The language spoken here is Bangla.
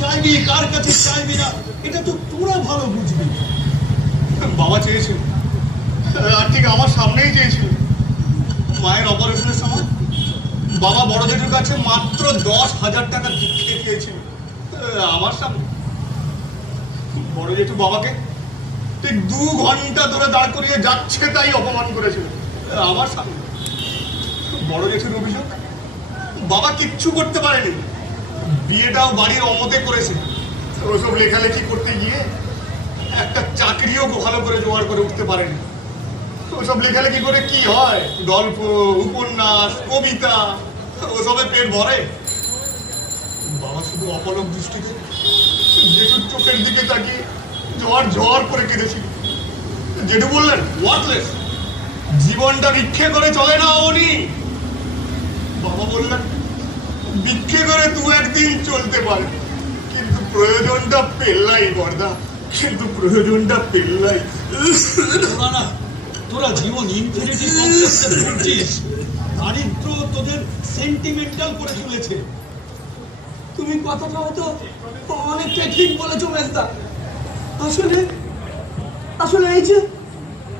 চাইবি কার কাছে চাইবি না এটা তো তোরা ভালো বুঝবি। বাবা চেয়েছিল, আর ঠিক আমার সামনেই চেয়েছিল। মায়ের অপারেশনের সময় বাবা বড় জেঠুর কাছে মাত্র 10,000 টাকা ভিক্ষে চেয়েছিল আমার সামনে। বড় জেঠু বাবাকে ঠিক 2 ঘন্টা ধরে দাঁড় করিয়ে যাচ্ছে তাই অপমান করেছিল আমার সামনে। বড় জেঠুর অভিযোগ, বাবা কিচ্ছু করতে পারেনি, বিয়েটাও বাড়ির অমতে করেছে। ওসব লেখালেখি করতে গিয়ে একটা চাকরিও ভালো করে জোগাড় করে উঠতে পারেনি। ওসব লেখালেখি করে কি হয়? গল্প, উপন্যাস, কবিতা, ওসবে পেট ভরে? বাবা শুধু অপলক দৃষ্টিতে জেঠুর চোখের দিকে তাকিয়ে ঝড় ঝড় করে কেঁদেছিল। জেঠু বললেন, ওয়ার্থলেস, জীবনটা ভিক্ষে করে চলে না উনি। বাবা বললেন, ভিক্ষে করে 2-1 দিন চলতে পারে, কিন্তু প্রয়োজনটা পেল্লাই বর্দা, কিন্তু প্রয়োজনটা পেল্লাই। তোরা জীবন ইনফিনিটি কমপ্লেক্সে ভুগছিস। দারিদ্র তোদের সেন্টিমেন্টাল করে তুলেছে। তুমি কথাটা হতো অনেকটা ঠিক বলেছো মেজদা। আসলে আসলে এই যে